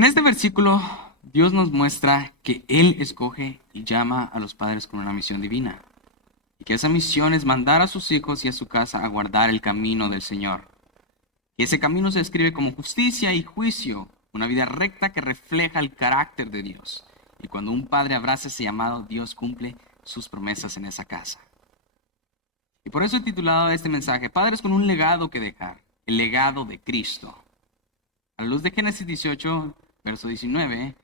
En este versículo, Dios nos muestra que Él escoge y llama a los padres con una misión divina. Y que esa misión es mandar a sus hijos y a su casa a guardar el camino del Señor. Y ese camino se describe como justicia y juicio, una vida recta que refleja el carácter de Dios. Y cuando un padre abraza ese llamado, Dios cumple sus promesas en esa casa. Y por eso he titulado este mensaje, Padres con un legado que dejar, el legado de Cristo. A la luz de Génesis 18, verso 19,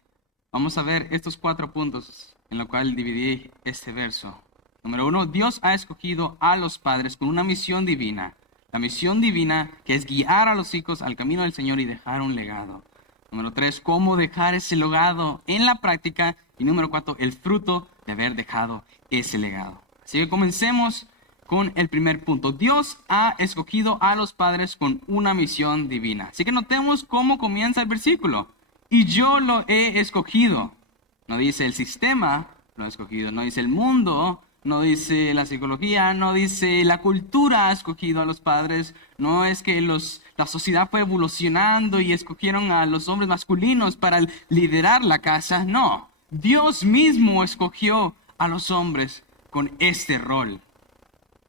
vamos a ver estos 4 puntos en los cuales dividí este verso. Número 1, Dios ha escogido a los padres con una misión divina. La misión divina que es guiar a los hijos al camino del Señor y dejar un legado. Número 3, cómo dejar ese legado en la práctica. Y número 4, el fruto de haber dejado ese legado. Así que comencemos con el primer punto. Dios ha escogido a los padres con una misión divina. Así que notemos cómo comienza el versículo. Y yo lo he escogido. No dice el sistema lo ha escogido, no dice el mundo, no dice la psicología, no dice la cultura ha escogido a los padres, no es que la sociedad fue evolucionando y escogieron a los hombres masculinos para liderar la casa. No, Dios mismo escogió a los hombres con este rol.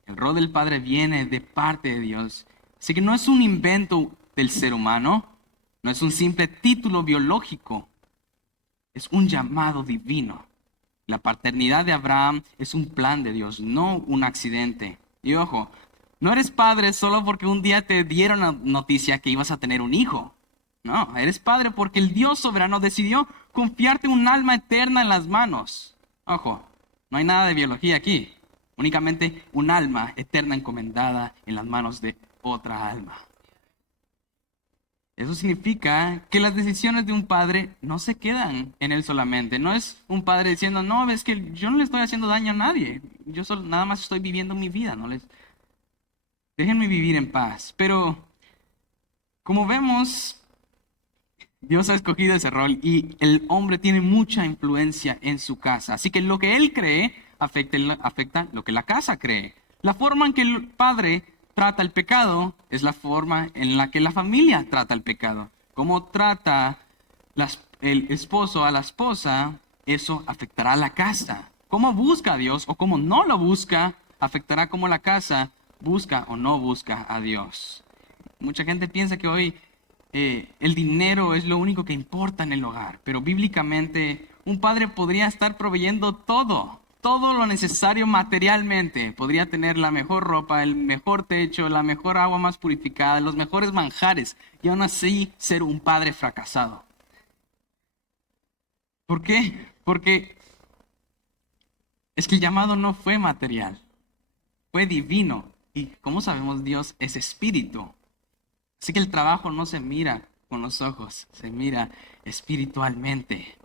El rol del padre viene de parte de Dios. Así que no es un invento del ser humano, no es un simple título biológico, es un llamado divino. La paternidad de Abraham es un plan de Dios, no un accidente. Y ojo, no eres padre solo porque un día te dieron la noticia que ibas a tener un hijo. No, eres padre porque el Dios soberano decidió confiarte un alma eterna en las manos. Ojo, no hay nada de biología aquí. Únicamente un alma eterna encomendada en las manos de otra alma. Eso significa que las decisiones de un padre no se quedan en él solamente. No es un padre diciendo, no, es que yo no le estoy haciendo daño a nadie. Yo solo, nada más estoy viviendo mi vida. Déjenme vivir en paz. Pero, como vemos, Dios ha escogido ese rol y el hombre tiene mucha influencia en su casa. Así que lo que él cree afecta lo que la casa cree. La forma en que el padre trata el pecado es la forma en la que la familia trata el pecado. Cómo trata el esposo a la esposa, eso afectará a la casa. Cómo busca a Dios o cómo no lo busca, afectará cómo la casa busca o no busca a Dios. Mucha gente piensa que hoy el dinero es lo único que importa en el hogar, pero bíblicamente un padre podría estar proveyendo todo lo necesario materialmente. Podría tener la mejor ropa, el mejor techo, la mejor agua más purificada, los mejores manjares, y aún así ser un padre fracasado. ¿Por qué? Porque es que el llamado no fue material, fue divino. Y como sabemos, Dios es espíritu. Así que el trabajo no se mira con los ojos, se mira espiritualmente.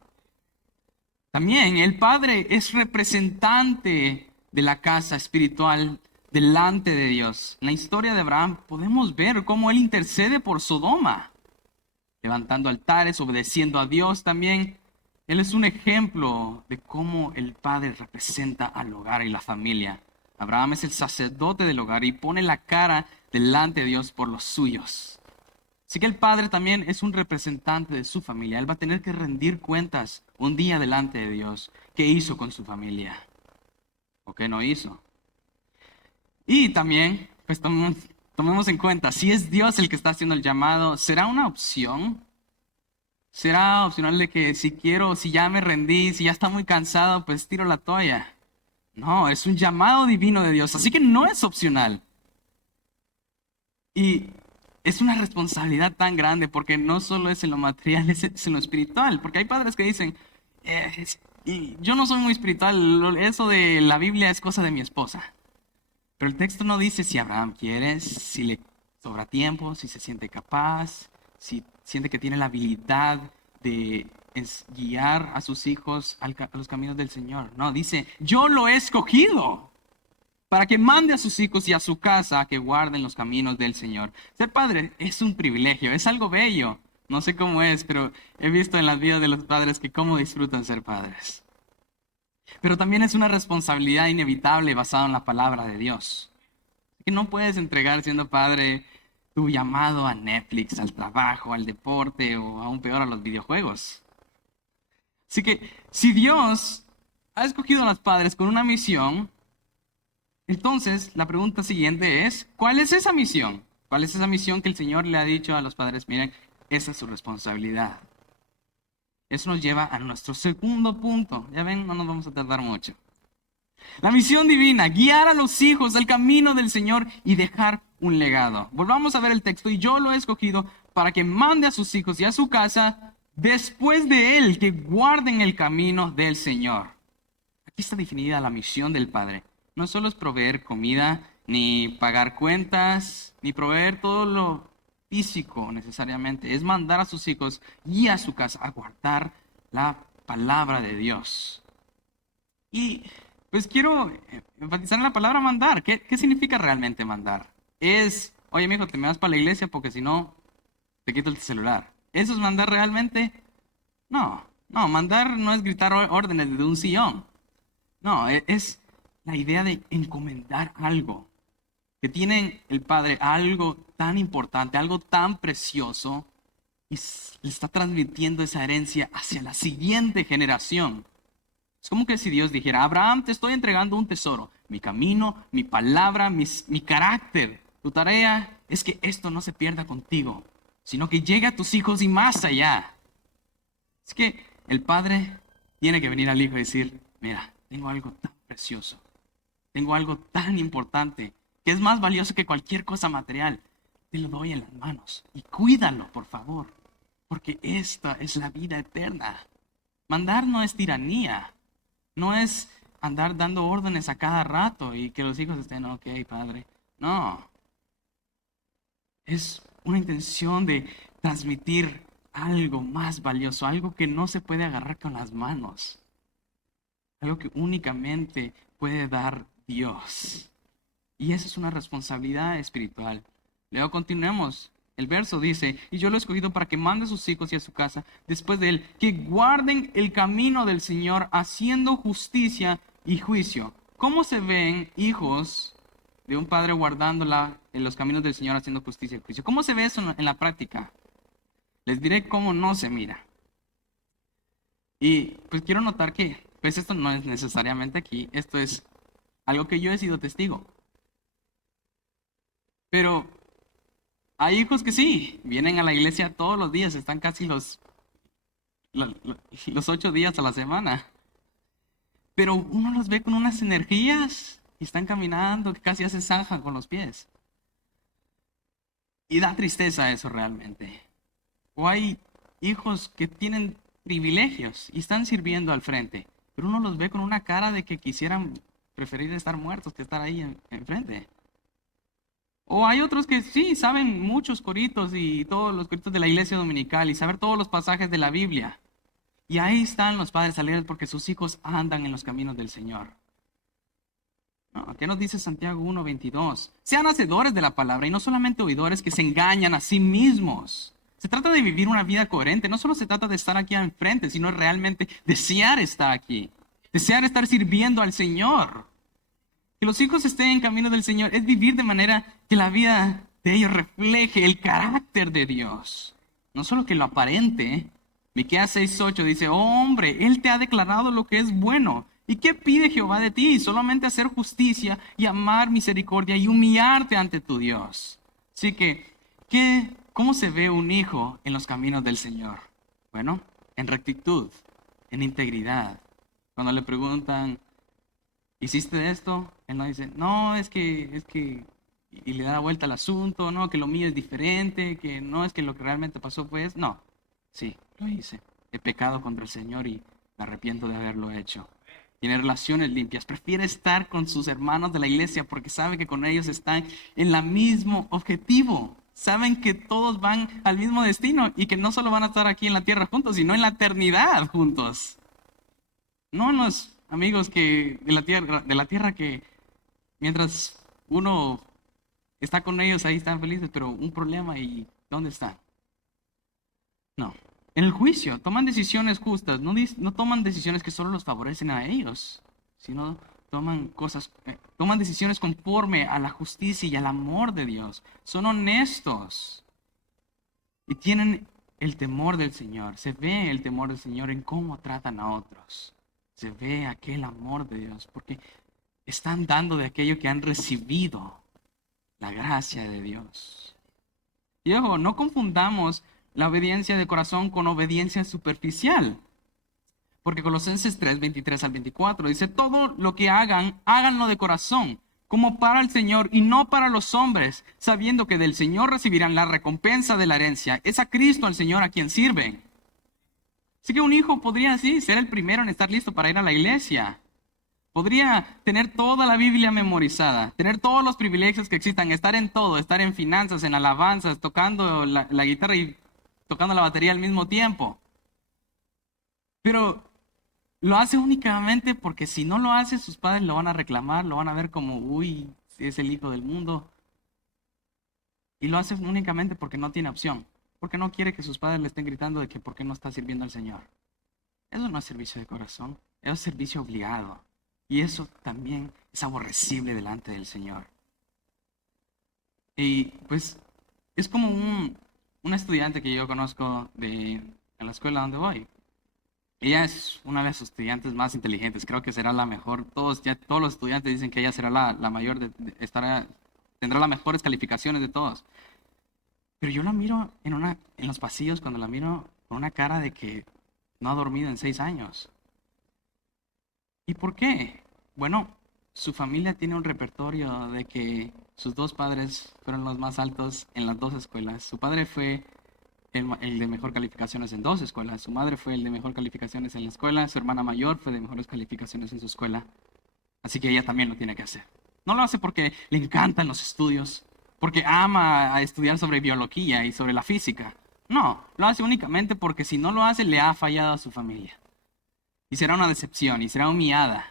También el padre es representante de la casa espiritual delante de Dios. En la historia de Abraham podemos ver cómo él intercede por Sodoma, levantando altares, obedeciendo a Dios también. Él es un ejemplo de cómo el padre representa al hogar y la familia. Abraham es el sacerdote del hogar y pone la cara delante de Dios por los suyos. Así que el padre también es un representante de su familia. Él va a tener que rendir cuentas un día delante de Dios. ¿Qué hizo con su familia? ¿O qué no hizo? Y también, pues tomemos en cuenta, si es Dios el que está haciendo el llamado, ¿será una opción? ¿Será opcional de que si quiero, si ya me rendí, si ya está muy cansado, pues tiro la toalla? No, es un llamado divino de Dios, así que no es opcional. Y es una responsabilidad tan grande porque no solo es en lo material, es en lo espiritual. Porque hay padres que dicen, y yo no soy muy espiritual, eso de la Biblia es cosa de mi esposa. Pero el texto no dice si Abraham quiere, si le sobra tiempo, si se siente capaz, si siente que tiene la habilidad de guiar a sus hijos a los caminos del Señor. No, dice, yo lo he escogido para que mande a sus hijos y a su casa a que guarden los caminos del Señor. Ser padre es un privilegio, es algo bello. No sé cómo es, pero he visto en las vidas de los padres que cómo disfrutan ser padres. Pero también es una responsabilidad inevitable basada en la palabra de Dios. Que no puedes entregar siendo padre tu llamado a Netflix, al trabajo, al deporte o aún peor a los videojuegos. Así que si Dios ha escogido a los padres con una misión, entonces la pregunta siguiente es, ¿cuál es esa misión? ¿Cuál es esa misión que el Señor le ha dicho a los padres? Miren, esa es su responsabilidad. Eso nos lleva a nuestro segundo punto. Ya ven, no nos vamos a tardar mucho. La misión divina, guiar a los hijos al camino del Señor y dejar un legado. Volvamos a ver el texto y yo lo he escogido para que mande a sus hijos y a su casa después de él que guarden el camino del Señor. Aquí está definida la misión del Padre. No solo es proveer comida, ni pagar cuentas, ni proveer todo lo físico necesariamente. Es mandar a sus hijos y a su casa a guardar la palabra de Dios. Y pues quiero enfatizar en la palabra mandar. ¿Qué significa realmente mandar? Es, oye, mijo, te me vas para la iglesia porque si no, te quito el celular. ¿Eso es mandar realmente? No, no, mandar no es gritar órdenes desde un sillón. No, es la idea de encomendar algo. Que tiene el Padre algo tan importante, algo tan precioso, y le está transmitiendo esa herencia hacia la siguiente generación. Es como que si Dios dijera, Abraham, te estoy entregando un tesoro, mi camino, mi palabra, mi carácter. Tu tarea es que esto no se pierda contigo, sino que llegue a tus hijos y más allá. Es que el Padre tiene que venir al Hijo y decir, mira, tengo algo tan precioso, tengo algo tan importante, que es más valioso que cualquier cosa material. Te lo doy en las manos y cuídalo, por favor, porque esta es la vida eterna. Mandar no es tiranía, no es andar dando órdenes a cada rato y que los hijos estén, ok, padre. No, es una intención de transmitir algo más valioso, algo que no se puede agarrar con las manos, algo que únicamente puede dar Dios. Y esa es una responsabilidad espiritual. Luego continuemos. El verso dice, y yo lo he escogido para que mande a sus hijos y a su casa, después de él, que guarden el camino del Señor, haciendo justicia y juicio. ¿Cómo se ven hijos de un padre guardando en los caminos del Señor, haciendo justicia y juicio? ¿Cómo se ve eso en la práctica? Les diré cómo no se mira. Y pues quiero notar que, pues esto no es necesariamente aquí, esto es algo que yo he sido testigo. Pero hay hijos que sí, vienen a la iglesia todos los días, están casi los 8 días a la semana. Pero uno los ve con unas energías y están caminando que casi se zanjan con los pies. Y da tristeza eso realmente. O hay hijos que tienen privilegios y están sirviendo al frente, pero uno los ve con una cara de que quisieran preferir estar muertos que estar ahí enfrente. O hay otros que sí, saben muchos coritos y todos los coritos de la iglesia dominical y saber todos los pasajes de la Biblia. Y ahí están los padres alegres porque sus hijos andan en los caminos del Señor. No, ¿qué nos dice Santiago 1:22? Sean hacedores de la palabra y no solamente oidores que se engañan a sí mismos. Se trata de vivir una vida coherente. No solo se trata de estar aquí enfrente, sino realmente desear estar aquí. Desear estar sirviendo al Señor. Que los hijos estén en camino del Señor es vivir de manera que la vida de ellos refleje el carácter de Dios. No solo que lo aparente. Miqueas 6:8 dice, oh hombre, Él te ha declarado lo que es bueno. ¿Y qué pide Jehová de ti? Solamente hacer justicia y amar misericordia y humillarte ante tu Dios. Así que, ¿cómo se ve un hijo en los caminos del Señor? Bueno, en rectitud, en integridad. Cuando le preguntan, ¿hiciste esto? Él no dice, no, es que, y le da vuelta al asunto, no, que lo mío es diferente, que no es que lo que realmente pasó fue eso. No, sí, lo hice. He pecado contra el Señor y me arrepiento de haberlo hecho. Tiene relaciones limpias, prefiere estar con sus hermanos de la iglesia porque sabe que con ellos están en el mismo objetivo. Saben que todos van al mismo destino y que no solo van a estar aquí en la tierra juntos, sino en la eternidad juntos. No los amigos que de la tierra que mientras uno está con ellos ahí están felices, pero un problema y ¿dónde están? No. En el juicio toman decisiones justas, no toman decisiones que solo los favorecen a ellos, sino toman decisiones conforme a la justicia y al amor de Dios. Son honestos y tienen el temor del Señor. Se ve el temor del Señor en cómo tratan a otros. Se ve aquel amor de Dios porque están dando de aquello que han recibido, la gracia de Dios. Y ojo, no confundamos la obediencia de corazón con obediencia superficial. Porque Colosenses 3, 23 al 24 dice, todo lo que hagan, háganlo de corazón, como para el Señor y no para los hombres, sabiendo que del Señor recibirán la recompensa de la herencia. Es a Cristo el Señor a quien sirven. Así que un hijo podría así ser el primero en estar listo para ir a la iglesia. Podría tener toda la Biblia memorizada, tener todos los privilegios que existan, estar en todo, estar en finanzas, en alabanzas, tocando la guitarra y tocando la batería al mismo tiempo. Pero lo hace únicamente porque si no lo hace, sus padres lo van a reclamar, lo van a ver como, uy, es el hijo del mundo. Y lo hace únicamente porque no tiene opción, porque no quiere que sus padres le estén gritando de que por qué no está sirviendo al Señor. Eso no es servicio de corazón, eso es servicio obligado. Y eso también es aborrecible delante del Señor. Y pues es como un estudiante que yo conozco en la escuela donde voy. Ella es una de sus estudiantes más inteligentes, creo que será la mejor. Todos los estudiantes dicen que ella será la mayor, tendrá las mejores calificaciones de todos. Pero yo la miro en los pasillos cuando la miro con una cara de que no ha dormido en 6 años. ¿Y por qué? Bueno, su familia tiene un repertorio de que sus 2 padres fueron los más altos en las 2 escuelas. Su padre fue el de mejor calificaciones en 2 escuelas. Su madre fue el de mejor calificaciones en la escuela. Su hermana mayor fue de mejores calificaciones en su escuela. Así que ella también lo tiene que hacer. No lo hace porque le encantan los estudios, porque ama a estudiar sobre biología y sobre la física. No, lo hace únicamente porque si no lo hace le ha fallado a su familia. Y será una decepción y será humillada.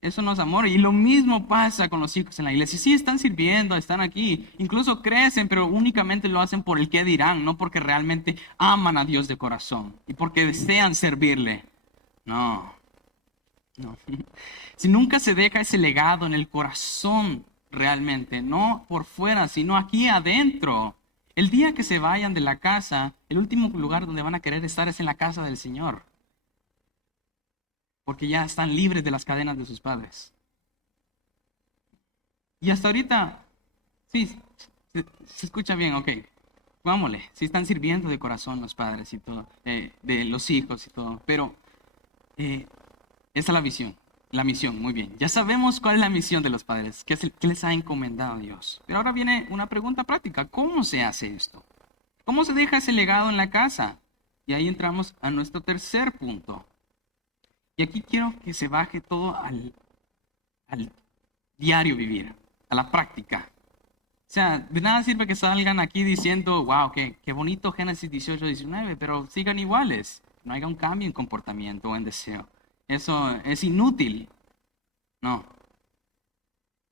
Eso no es amor. Y lo mismo pasa con los hijos en la iglesia. Sí, están sirviendo, están aquí, incluso crecen, pero únicamente lo hacen por el qué dirán, no porque realmente aman a Dios de corazón y porque desean servirle. No. Si nunca se deja ese legado en el corazón realmente, no por fuera, sino aquí adentro. El día que se vayan de la casa, el último lugar donde van a querer estar es en la casa del Señor. Porque ya están libres de las cadenas de sus padres. Y hasta ahorita, sí, se escucha bien, ok. Vámonos, sí están sirviendo de corazón los padres y todo, de los hijos y todo. Pero esa es la misión, muy bien. Ya sabemos cuál es la misión de los padres, qué les ha encomendado Dios. Pero ahora viene una pregunta práctica, ¿cómo se hace esto? ¿Cómo se deja ese legado en la casa? Y ahí entramos a nuestro tercer punto. Y aquí quiero que se baje todo al diario vivir, a la práctica. O sea, de nada sirve que salgan aquí diciendo, wow, qué bonito Génesis 18, 19, pero sigan iguales. No haya un cambio en comportamiento o en deseo. Eso es inútil. No.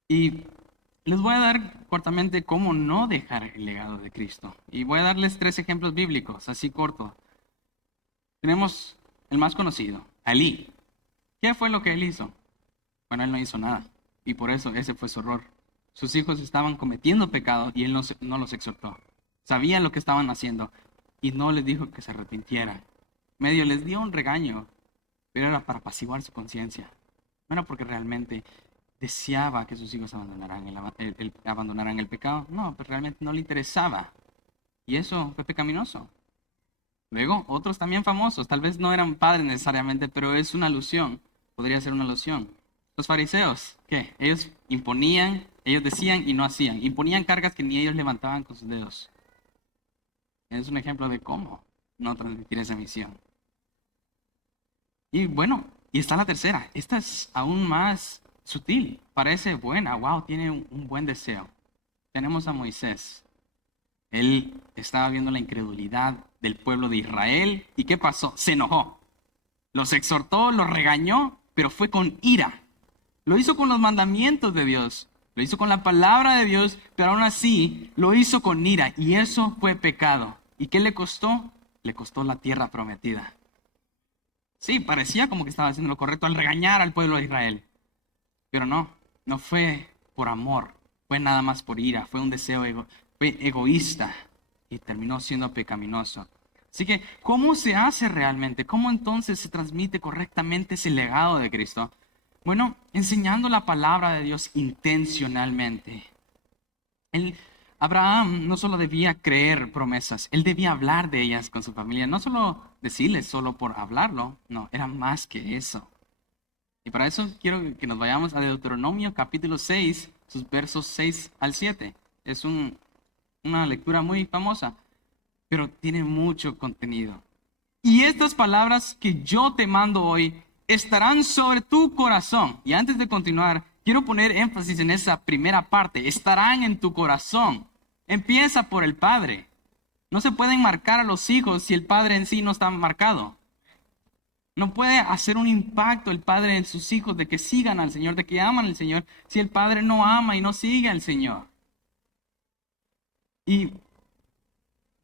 Y les voy a dar cortamente cómo no dejar el legado de Cristo. Y voy a darles 3 ejemplos bíblicos, así corto. Tenemos el más conocido, Elí. ¿Qué fue lo que él hizo? Bueno, él no hizo nada. Y por eso ese fue su error. Sus hijos estaban cometiendo pecado y él no los exhortó. Sabía lo que estaban haciendo y no les dijo que se arrepintieran. Medio les dio un regaño, pero era para apaciguar su conciencia. No era porque realmente deseaba que sus hijos abandonaran el pecado. No, pero realmente no le interesaba. Y eso fue pecaminoso. Luego, otros también famosos, tal vez no eran padres necesariamente, pero es una alusión. Podría ser una alusión. Los fariseos, ¿qué? Ellos imponían, ellos decían y no hacían. Imponían cargas que ni ellos levantaban con sus dedos. Es un ejemplo de cómo no transmitir esa misión. Y bueno, y está la tercera. Esta es aún más sutil. Parece buena. Wow, tiene un buen deseo. Tenemos a Moisés. Él estaba viendo la incredulidad del pueblo de Israel. ¿Y qué pasó? Se enojó. Los exhortó, los regañó, pero fue con ira. Lo hizo con los mandamientos de Dios. Lo hizo con la palabra de Dios, pero aún así lo hizo con ira. Y eso fue pecado. ¿Y qué le costó? Le costó la tierra prometida. Sí, parecía como que estaba haciendo lo correcto al regañar al pueblo de Israel. Pero no fue por amor, fue nada más por ira, fue un deseo fue egoísta y terminó siendo pecaminoso. Así que, ¿cómo se hace realmente? ¿Cómo entonces se transmite correctamente ese legado de Cristo? Bueno, enseñando la palabra de Dios intencionalmente. Él, Abraham no solo debía creer promesas, él debía hablar de ellas con su familia, no solo decirles solo por hablarlo, no, era más que eso. Y para eso quiero que nos vayamos a Deuteronomio capítulo 6, sus versos 6 al 7. Es una lectura muy famosa, pero tiene mucho contenido. Y estas palabras que yo te mando hoy estarán sobre tu corazón. Y antes de continuar, quiero poner énfasis en esa primera parte. Estarán en tu corazón. Empieza por el padre. No se pueden marcar a los hijos si el padre en sí no está marcado. No puede hacer un impacto el padre en sus hijos de que sigan al Señor, de que aman al Señor, si el padre no ama y no sigue al Señor. Y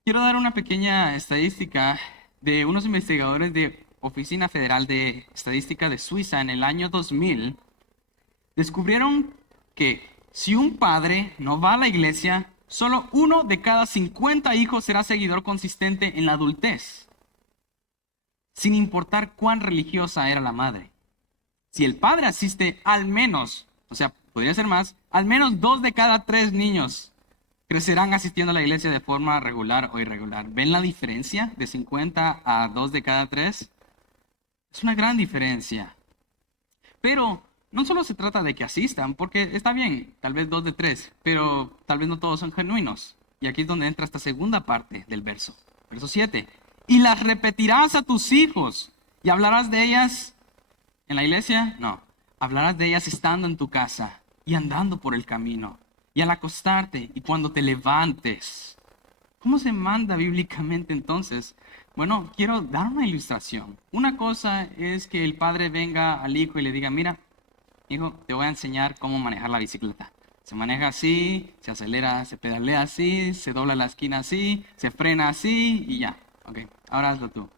quiero dar una pequeña estadística de unos investigadores de Oficina Federal de Estadística de Suiza en el año 2000. Descubrieron que si un padre no va a la iglesia, solo 1 de cada 50 hijos será seguidor consistente en la adultez, sin importar cuán religiosa era la madre. Si el padre asiste al menos, o sea, podría ser más, al menos 2 de cada 3 niños crecerán asistiendo a la iglesia de forma regular o irregular. ¿Ven la diferencia de 50 a 2 de cada 3? Es una gran diferencia. Pero no solo se trata de que asistan, porque está bien, tal vez 2 de 3, pero tal vez no todos son genuinos. Y aquí es donde entra esta segunda parte del verso. Verso 7. Y las repetirás a tus hijos y hablarás de ellas en la iglesia. No, hablarás de ellas estando en tu casa y andando por el camino y al acostarte y cuando te levantes. ¿Cómo se manda bíblicamente entonces? Bueno, quiero dar una ilustración. Una cosa es que el padre venga al hijo y le diga, mira, hijo, te voy a enseñar cómo manejar la bicicleta. Se maneja así, se acelera, se pedalea así, se dobla la esquina así, se frena así y ya. Ok, ahora hazlo tú.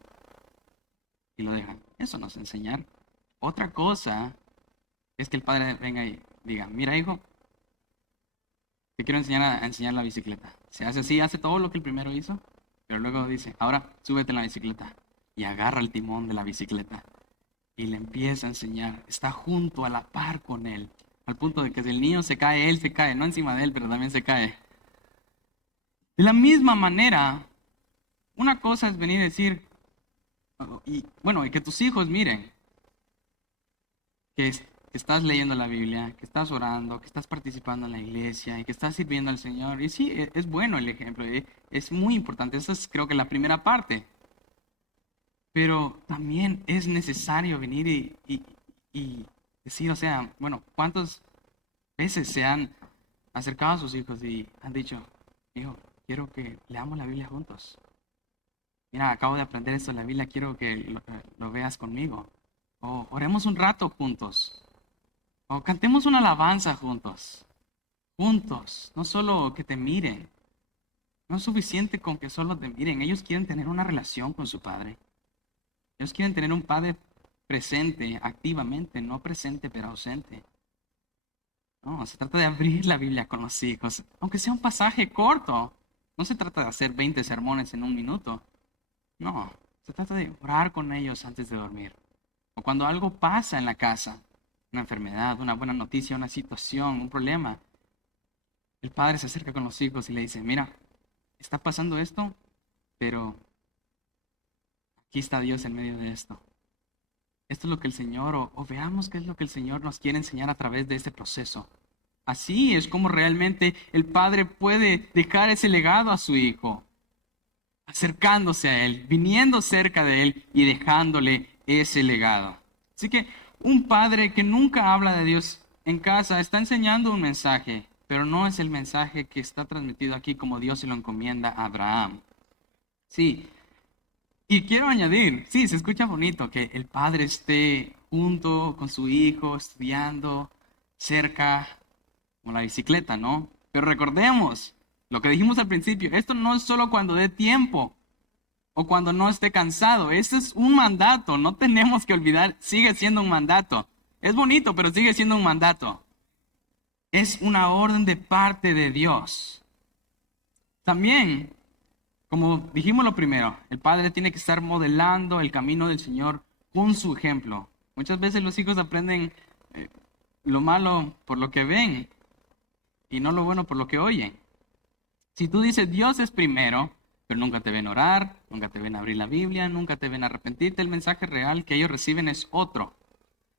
Y lo dejan. Eso no es enseñar. Otra cosa es que el padre venga y diga, mira, hijo, te quiero enseñar a enseñar la bicicleta. Se hace así, hace todo lo que el primero hizo, pero luego dice, ahora súbete en la bicicleta y agarra el timón de la bicicleta y le empieza a enseñar. Está junto a la par con él, al punto de que si el niño se cae, él se cae, no encima de él, pero también se cae. De la misma manera, una cosa es venir a decir, y bueno, y que tus hijos miren que estás leyendo la Biblia, que estás orando, que estás participando en la iglesia y que estás sirviendo al Señor. Y sí, es bueno el ejemplo, es muy importante. Esa es creo que la primera parte. Pero también es necesario venir y decir, o sea, bueno, ¿cuántas veces se han acercado a sus hijos y han dicho, hijo, quiero que leamos la Biblia juntos? Mira, acabo de aprender esto en la Biblia, quiero que lo veas conmigo. O oremos un rato juntos. O cantemos una alabanza juntos. Juntos. No solo que te miren. No es suficiente con que solo te miren. Ellos quieren tener una relación con su padre. Ellos quieren tener un padre presente, activamente, no presente pero ausente. No, se trata de abrir la Biblia con los hijos, aunque sea un pasaje corto. No se trata de hacer 20 sermones en un minuto. No, se trata de orar con ellos antes de dormir. O cuando algo pasa en la casa, una enfermedad, una buena noticia, una situación, un problema, el padre se acerca con los hijos y le dice, mira, está pasando esto, pero aquí está Dios en medio de esto. Esto es lo que el Señor, o veamos qué es lo que el Señor nos quiere enseñar a través de este proceso. Así es como realmente el padre puede dejar ese legado a su hijo, acercándose a él, viniendo cerca de él y dejándole ese legado. Así que un padre que nunca habla de Dios en casa está enseñando un mensaje, pero no es el mensaje que está transmitido aquí como Dios se lo encomienda a Abraham. Sí, y quiero añadir, sí, se escucha bonito que el padre esté junto con su hijo, estudiando, cerca, como la bicicleta, ¿no? Pero recordemos lo que dijimos al principio, esto no es solo cuando dé tiempo. o cuando no esté cansado. Ese es un mandato, no tenemos que olvidar, sigue siendo un mandato. Es bonito, pero sigue siendo un mandato. Es una orden de parte de Dios. También, como dijimos lo primero, el padre tiene que estar modelando el camino del Señor con su ejemplo. Muchas veces los hijos aprenden lo malo por lo que ven y no lo bueno por lo que oyen. Si tú dices Dios es primero, pero nunca te ven orar, nunca te ven abrir la Biblia, nunca te ven arrepentirte, el mensaje real que ellos reciben es otro.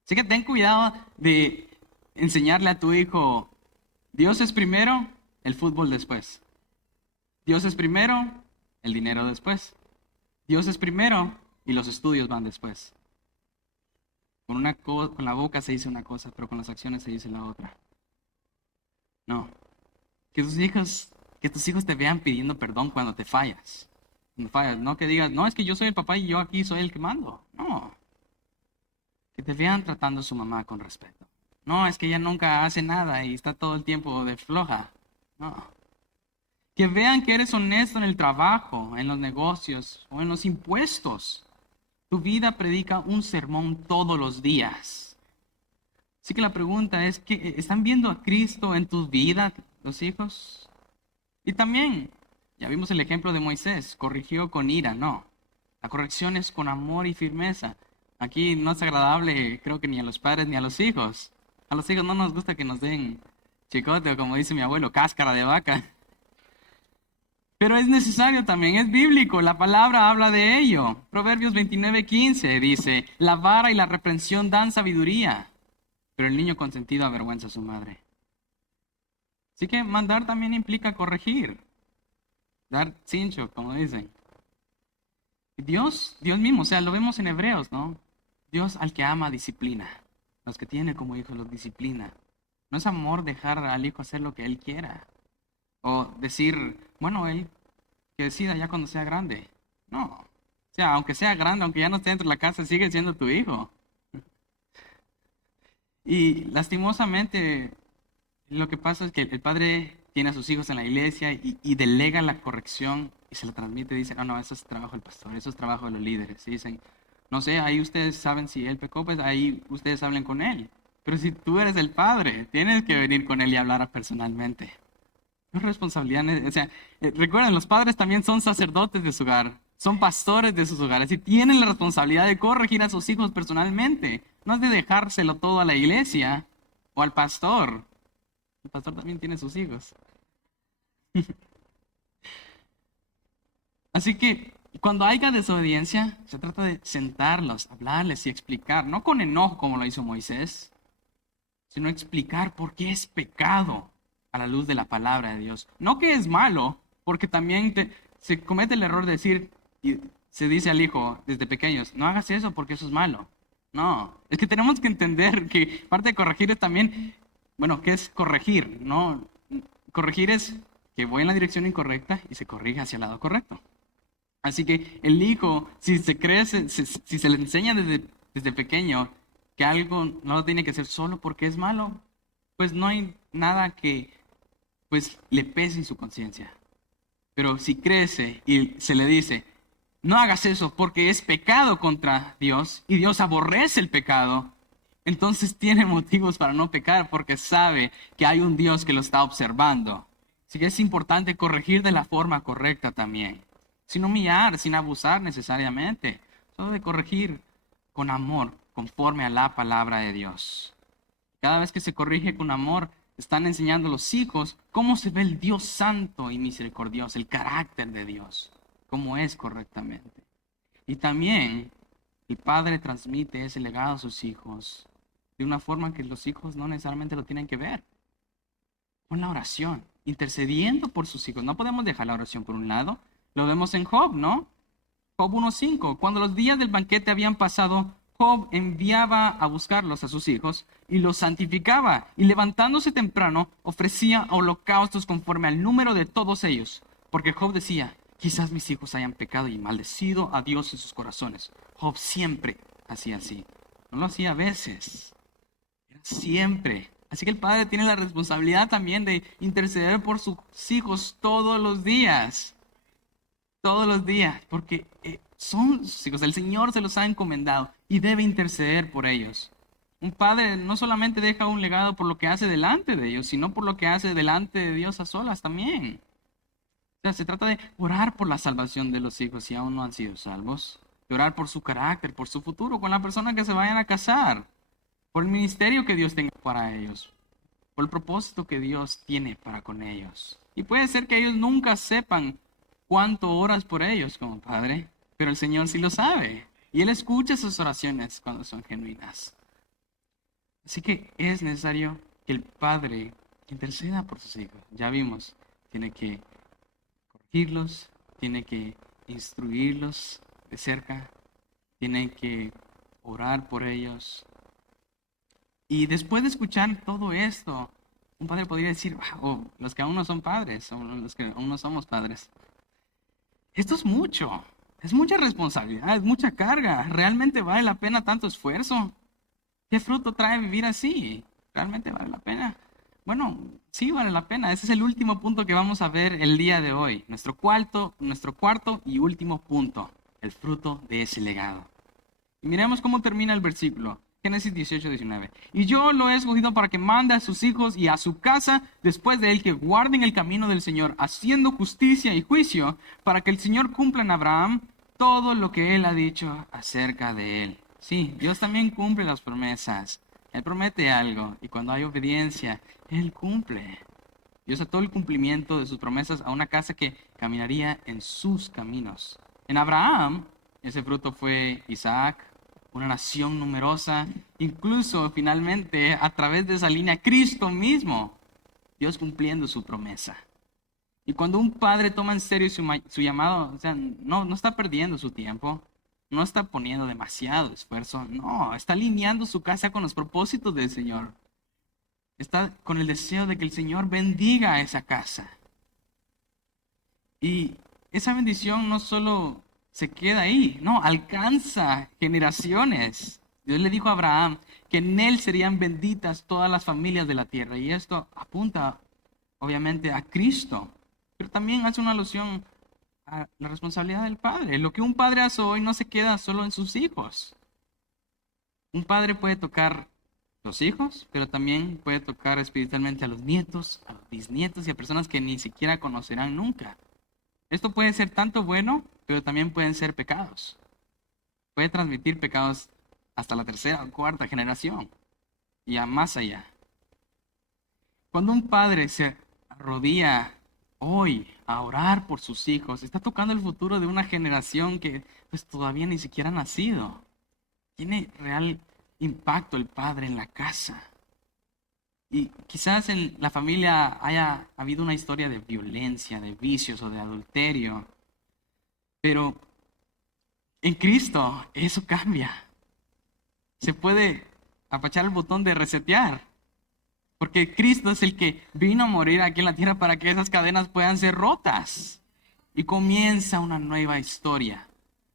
Así que ten cuidado de enseñarle a tu hijo, Dios es primero, el fútbol después. Dios es primero, el dinero después. Dios es primero y los estudios van después. Con la boca se dice una cosa, pero con las acciones se dice la otra. No. Que tus hijos te vean pidiendo perdón cuando te fallas. Cuando fallas, no que digas, no, es que yo soy el papá y yo aquí soy el que mando. No. Que te vean tratando a su mamá con respeto. No, es que ella nunca hace nada y está todo el tiempo de floja. No. Que vean que eres honesto en el trabajo, en los negocios o en los impuestos. Tu vida predica un sermón todos los días. Así que la pregunta es, ¿están viendo a Cristo en tu vida, los hijos? Y también, ya vimos el ejemplo de Moisés, corrigió con ira, no. La corrección es con amor y firmeza. Aquí no es agradable, creo que ni a los padres ni a los hijos. A los hijos no nos gusta que nos den chicote o como dice mi abuelo, cáscara de vaca. Pero es necesario también, es bíblico, la palabra habla de ello. Proverbios 29:15 dice, la vara y la reprensión dan sabiduría, pero el niño consentido avergüenza a su madre. Así que mandar también implica corregir, dar cincho, como dicen. Dios mismo, o sea, lo vemos en Hebreos, ¿no? Dios al que ama disciplina, los que tiene como hijos los disciplina. No es amor dejar al hijo hacer lo que él quiera. O decir, bueno, él que decida ya cuando sea grande. No. O sea, aunque sea grande, aunque ya no esté dentro de la casa, sigue siendo tu hijo. Y lastimosamente, lo que pasa es que el padre tiene a sus hijos en la iglesia y delega la corrección y se la transmite. Dice, no, eso es trabajo del pastor, eso es trabajo de los líderes. Y dicen, no sé, ahí ustedes saben si él pecó, pues ahí ustedes hablen con él. Pero si tú eres el padre, tienes que venir con él y hablar personalmente. Es responsabilidad, o sea, recuerden, los padres también son sacerdotes de su hogar, son pastores de sus hogares y tienen la responsabilidad de corregir a sus hijos personalmente. No es de dejárselo todo a la iglesia o al pastor. El pastor también tiene sus hijos. Así que cuando haya desobediencia, se trata de sentarlos, hablarles y explicar, no con enojo como lo hizo Moisés, sino explicar por qué es pecado a la luz de la palabra de Dios. No que es malo, porque también se comete el error de decir, y se dice al hijo desde pequeños, no hagas eso porque eso es malo. No, es que tenemos que entender que parte de corregir es también, bueno, ¿qué es corregir? No, corregir es que voy en la dirección incorrecta y se corrige hacia el lado correcto. Así que el hijo, si se crece, si se le enseña desde pequeño que algo no lo tiene que hacer solo porque es malo, pues no hay nada que pues le pese en su conciencia. Pero si crece y se le dice, no hagas eso porque es pecado contra Dios y Dios aborrece el pecado, entonces tiene motivos para no pecar porque sabe que hay un Dios que lo está observando. Así que es importante corregir de la forma correcta también, sin humillar, sin abusar necesariamente, solo de corregir con amor, conforme a la palabra de Dios. Cada vez que se corrige con amor, están enseñando a los hijos cómo se ve el Dios santo y misericordioso, el carácter de Dios, cómo es correctamente. Y también el padre transmite ese legado a sus hijos de una forma que los hijos no necesariamente lo tienen que ver. Con la oración, intercediendo por sus hijos. No podemos dejar la oración por un lado. Lo vemos en Job, ¿no? Job 1:5. Cuando los días del banquete habían pasado, Job enviaba a buscarlos a sus hijos y los santificaba, y levantándose temprano ofrecía holocaustos conforme al número de todos ellos, porque Job decía, quizás mis hijos hayan pecado y maldecido a Dios en sus corazones. Job siempre hacía así, no lo hacía a veces, era siempre. Así que el padre tiene la responsabilidad también de interceder por sus hijos todos los días. todos los días, porque son sus hijos. El Señor se los ha encomendado y debe interceder por ellos. Un padre no solamente deja un legado por lo que hace delante de ellos, sino por lo que hace delante de Dios a solas también. O sea, se trata de orar por la salvación de los hijos si aún no han sido salvos, de orar por su carácter, por su futuro, con la persona que se vayan a casar, por el ministerio que Dios tenga para ellos, por el propósito que Dios tiene para con ellos. Y puede ser que ellos nunca sepan cuánto oras por ellos como padre, pero el Señor sí lo sabe. Y Él escucha sus oraciones cuando son genuinas. Así que es necesario que el padre interceda por sus hijos. Ya vimos, tiene que corregirlos, tiene que instruirlos de cerca, tiene que orar por ellos. Y después de escuchar todo esto, un padre podría decir, wow, los que aún no son padres, o los que aún no somos padres, esto es mucha responsabilidad, es mucha carga, ¿realmente vale la pena tanto esfuerzo? ¿Qué fruto trae vivir así? ¿Realmente vale la pena? Bueno, sí vale la pena. Ese es el último punto que vamos a ver el día de hoy. Nuestro cuarto y último punto, el fruto de ese legado. Y miremos cómo termina el versículo. Génesis 18-19. Y yo lo he escogido para que mande a sus hijos y a su casa después de él que guarden el camino del Señor, haciendo justicia y juicio, para que el Señor cumpla en Abraham todo lo que él ha dicho acerca de él. Sí, Dios también cumple las promesas. Él promete algo y cuando hay obediencia, Él cumple. Dios ató el cumplimiento de sus promesas a una casa que caminaría en sus caminos. En Abraham, ese fruto fue Isaac, una nación numerosa, incluso finalmente a través de esa línea Cristo mismo, Dios cumpliendo su promesa. Y cuando un padre toma en serio su llamado, o sea, no está perdiendo su tiempo, no está poniendo demasiado esfuerzo, no, está alineando su casa con los propósitos del Señor. Está con el deseo de que el Señor bendiga a esa casa. Y esa bendición no solo se queda ahí, no, alcanza generaciones. Dios le dijo a Abraham que en él serían benditas todas las familias de la tierra. Y esto apunta, obviamente, a Cristo. Pero también hace una alusión a la responsabilidad del padre. Lo que un padre hace hoy no se queda solo en sus hijos. Un padre puede tocar los hijos, pero también puede tocar espiritualmente a los nietos, a los bisnietos y a personas que ni siquiera conocerán nunca. Esto puede ser tanto bueno, pero también pueden ser pecados. Puede transmitir pecados hasta la tercera o cuarta generación y a más allá. Cuando un padre se arrodilla hoy a orar por sus hijos, está tocando el futuro de una generación que pues todavía ni siquiera ha nacido. Tiene real impacto el padre en la casa. Y quizás en la familia haya habido una historia de violencia, de vicios o de adulterio. Pero en Cristo eso cambia. Se puede apachar el botón de resetear. Porque Cristo es el que vino a morir aquí en la tierra para que esas cadenas puedan ser rotas. Y comienza una nueva historia.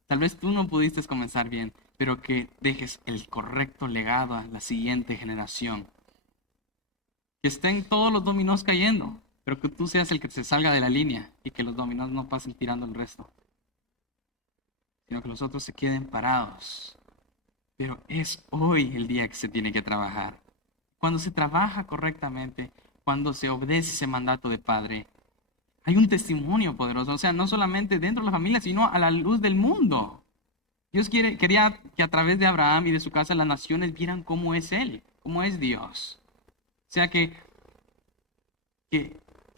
Tal vez tú no pudiste comenzar bien, pero que dejes el correcto legado a la siguiente generación. Que estén todos los dominós cayendo, pero que tú seas el que se salga de la línea y que los dominós no pasen tirando el resto, sino que los otros se queden parados. Pero es hoy el día que se tiene que trabajar. Cuando se trabaja correctamente, cuando se obedece ese mandato de padre, hay un testimonio poderoso, o sea, no solamente dentro de la familia, sino a la luz del mundo. Dios quería que a través de Abraham y de su casa las naciones vieran cómo es Él, cómo es Dios. O sea, que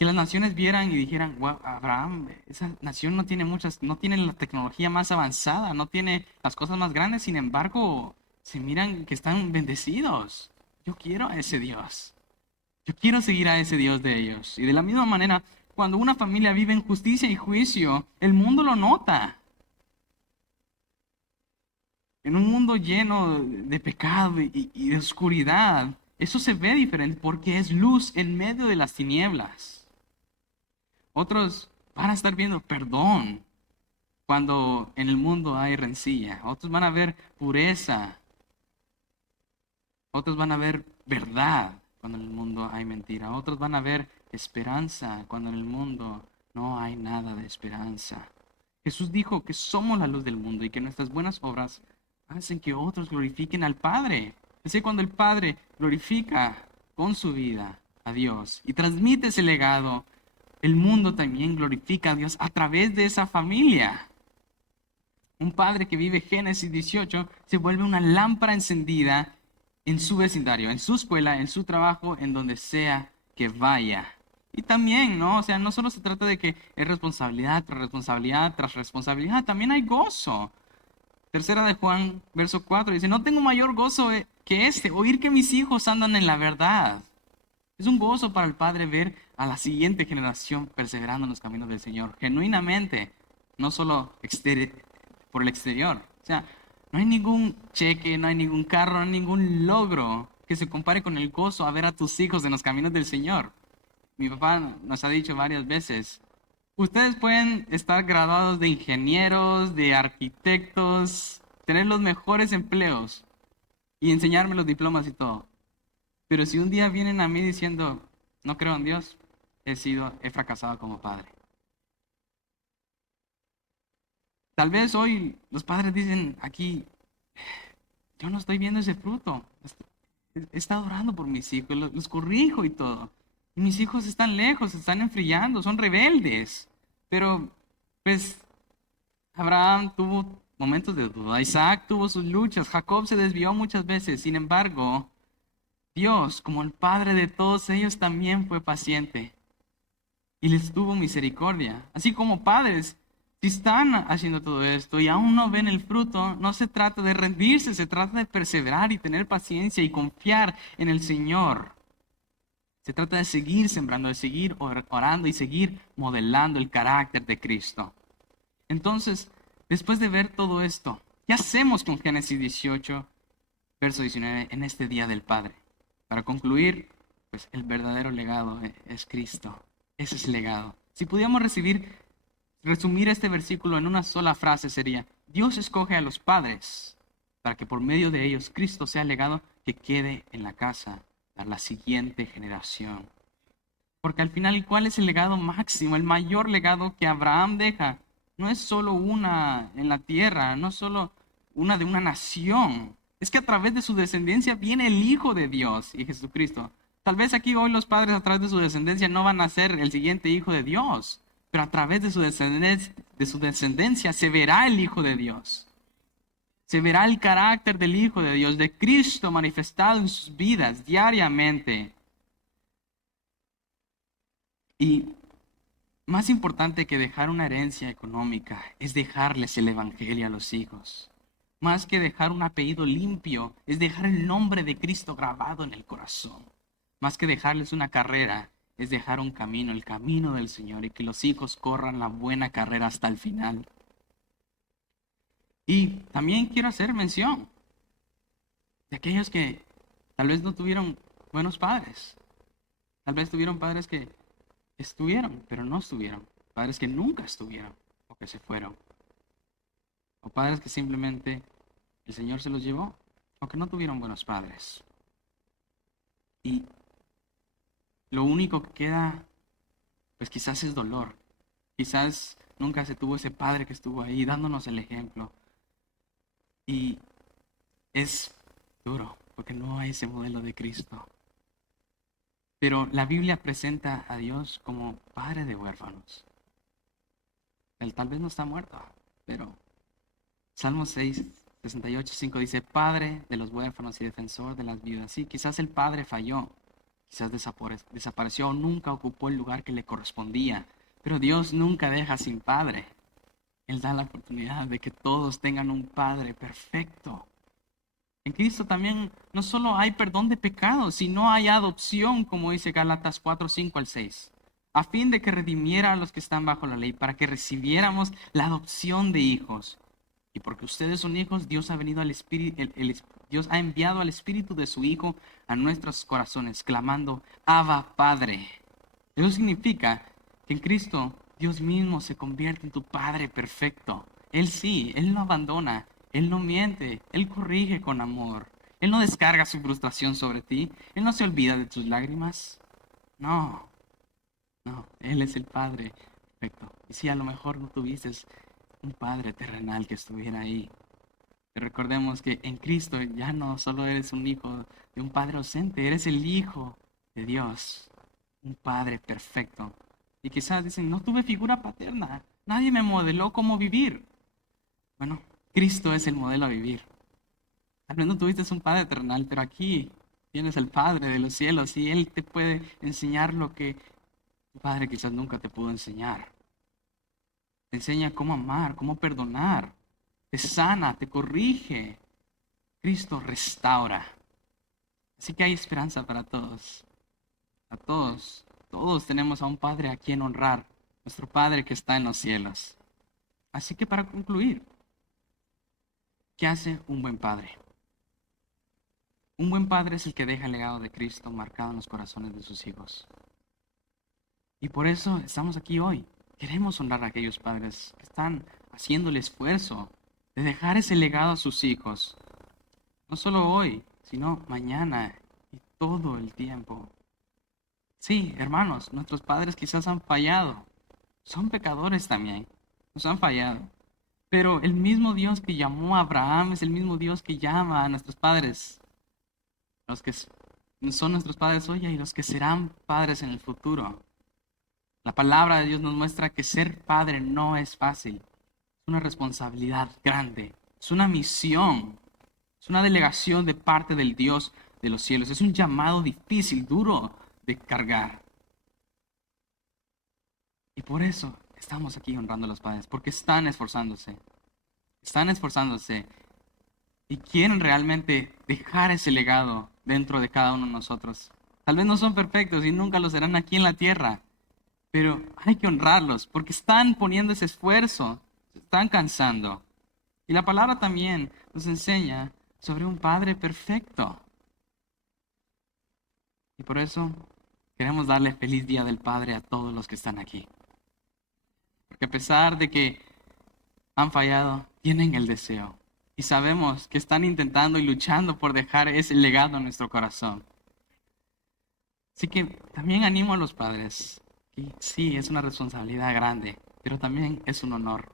las naciones vieran y dijeran, wow, Abraham, esa nación no tiene la tecnología más avanzada, no tiene las cosas más grandes, sin embargo, se miran que están bendecidos. Yo quiero a ese Dios. Yo quiero seguir a ese Dios de ellos. Y de la misma manera, cuando una familia vive en justicia y juicio, el mundo lo nota. En un mundo lleno de pecado y de oscuridad, eso se ve diferente porque es luz en medio de las tinieblas. Otros van a estar viendo perdón cuando en el mundo hay rencilla. Otros van a ver pureza. Otros van a ver verdad cuando en el mundo hay mentira. Otros van a ver esperanza cuando en el mundo no hay nada de esperanza. Jesús dijo que somos la luz del mundo y que nuestras buenas obras hacen que otros glorifiquen al Padre. Así que cuando el Padre glorifica con su vida a Dios y transmite ese legado, el mundo también glorifica a Dios a través de esa familia. Un padre que vive Génesis 18 se vuelve una lámpara encendida en su vecindario, en su escuela, en su trabajo, en donde sea que vaya. Y también, ¿no? O sea, no solo se trata de que es responsabilidad tras responsabilidad tras responsabilidad, también hay gozo. Tercera de Juan, verso 4, dice, no tengo mayor gozo que este, oír que mis hijos andan en la verdad. Es un gozo para el Padre ver a la siguiente generación perseverando en los caminos del Señor, genuinamente, no solo por el exterior. O sea, no hay ningún cheque, no hay ningún carro, no hay ningún logro que se compare con el gozo a ver a tus hijos en los caminos del Señor. Mi papá nos ha dicho varias veces, ustedes pueden estar graduados de ingenieros, de arquitectos, tener los mejores empleos y enseñarme los diplomas y todo. Pero si un día vienen a mí diciendo, no creo en Dios, he fracasado como padre. Tal vez hoy los padres dicen aquí, yo no estoy viendo ese fruto. He estado orando por mis hijos, los corrijo y todo. Y mis hijos están lejos, se están enfriando, son rebeldes. Pero, pues, Abraham tuvo momentos de duda, Isaac tuvo sus luchas, Jacob se desvió muchas veces. Sin embargo, Dios, como el Padre de todos ellos, también fue paciente y les tuvo misericordia. Así como padres, si están haciendo todo esto y aún no ven el fruto, no se trata de rendirse, se trata de perseverar y tener paciencia y confiar en el Señor. Se trata de seguir sembrando, de seguir orando y seguir modelando el carácter de Cristo. Entonces, después de ver todo esto, ¿qué hacemos con Génesis 18, verso 19, en este Día del Padre? Para concluir, pues el verdadero legado es Cristo. Ese es el legado. Si pudiéramos resumir este versículo en una sola frase sería, Dios escoge a los padres para que por medio de ellos Cristo sea el legado que quede en la casa a la siguiente generación. Porque al final, ¿cuál es el legado máximo, el mayor legado que Abraham deja? No es solo una en la tierra, no es solo una de una nación. Es que a través de su descendencia viene el Hijo de Dios y Jesucristo. Tal vez aquí hoy los padres a través de su descendencia no van a ser el siguiente Hijo de Dios, pero a través de su descendencia se verá el Hijo de Dios. Se verá el carácter del Hijo de Dios, de Cristo manifestado en sus vidas diariamente. Y más importante que dejar una herencia económica es dejarles el Evangelio a los hijos. Más que dejar un apellido limpio es dejar el nombre de Cristo grabado en el corazón. Más que dejarles una carrera es dejar un camino, el camino del Señor, y que los hijos corran la buena carrera hasta el final. Y también quiero hacer mención de aquellos que tal vez no tuvieron buenos padres. Tal vez tuvieron padres que estuvieron, pero no estuvieron. Padres que nunca estuvieron o que se fueron. O padres que simplemente el Señor se los llevó o que no tuvieron buenos padres. Y lo único que queda, pues quizás es dolor. Quizás nunca se tuvo ese padre que estuvo ahí dándonos el ejemplo. Y es duro porque no hay ese modelo de Cristo. Pero la Biblia presenta a Dios como padre de huérfanos. Él tal vez no está muerto, pero Salmo 6, 68, 5 dice, Padre de los huérfanos y defensor de las viudas. Sí, quizás el padre falló, quizás desapareció o nunca ocupó el lugar que le correspondía, pero Dios nunca deja sin padre. Él da la oportunidad de que todos tengan un padre perfecto. En Cristo también no solo hay perdón de pecados, sino hay adopción, como dice Gálatas 4, 5 al 6, a fin de que redimiera a los que están bajo la ley, para que recibiéramos la adopción de hijos. Y porque ustedes son hijos, Dios ha venido al Espíritu, Dios ha enviado al Espíritu de su Hijo a nuestros corazones, clamando, Abba, Padre. Eso significa que en Cristo Dios mismo se convierte en tu Padre perfecto. Él sí, Él no abandona, Él no miente, Él corrige con amor. Él no descarga su frustración sobre ti, Él no se olvida de tus lágrimas. No, no, Él es el Padre perfecto. Y si a lo mejor no tuviste un Padre terrenal que estuviera ahí. Pero recordemos que en Cristo ya no solo eres un hijo de un Padre ausente, eres el Hijo de Dios, un Padre perfecto. Y quizás dicen, no tuve figura paterna, nadie me modeló cómo vivir. Bueno, Cristo es el modelo a vivir. Tal vez no tuviste un Padre terrenal, pero aquí tienes al Padre de los cielos y Él te puede enseñar lo que tu Padre quizás nunca te pudo enseñar. Te enseña cómo amar, cómo perdonar, te sana, te corrige. Cristo restaura. Así que hay esperanza para todos. A todos. Todos tenemos a un Padre a quien honrar. Nuestro Padre que está en los cielos. Así que para concluir, ¿qué hace un buen padre? Un buen padre es el que deja el legado de Cristo marcado en los corazones de sus hijos. Y por eso estamos aquí hoy. Queremos honrar a aquellos padres que están haciendo el esfuerzo de dejar ese legado a sus hijos. No solo hoy, sino mañana y todo el tiempo. Sí, hermanos, nuestros padres quizás han fallado. Son pecadores también. Nos han fallado. Pero el mismo Dios que llamó a Abraham es el mismo Dios que llama a nuestros padres. Los que son nuestros padres hoy y los que serán padres en el futuro. La palabra de Dios nos muestra que ser padre no es fácil. Es una responsabilidad grande. Es una misión. Es una delegación de parte del Dios de los cielos. Es un llamado difícil, duro de cargar. Y por eso estamos aquí honrando a los padres, porque están esforzándose. Están esforzándose y quieren realmente dejar ese legado dentro de cada uno de nosotros. Tal vez no son perfectos y nunca lo serán aquí en la tierra, pero hay que honrarlos porque están poniendo ese esfuerzo, se están cansando. Y la palabra también nos enseña sobre un Padre perfecto. Y por eso queremos darle feliz Día del Padre a todos los que están aquí. Porque a pesar de que han fallado, tienen el deseo. Y sabemos que están intentando y luchando por dejar ese legado en nuestro corazón. Así que también animo a los padres. Y sí, es una responsabilidad grande, pero también es un honor.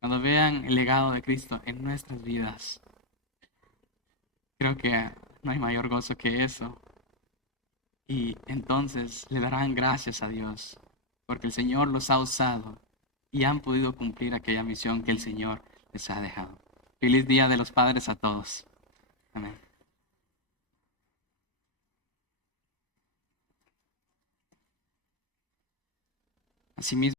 Cuando vean el legado de Cristo en nuestras vidas, creo que no hay mayor gozo que eso. Y entonces le darán gracias a Dios, porque el Señor los ha usado y han podido cumplir aquella misión que el Señor les ha dejado. Feliz Día de los Padres a todos. Amén. Asimismo,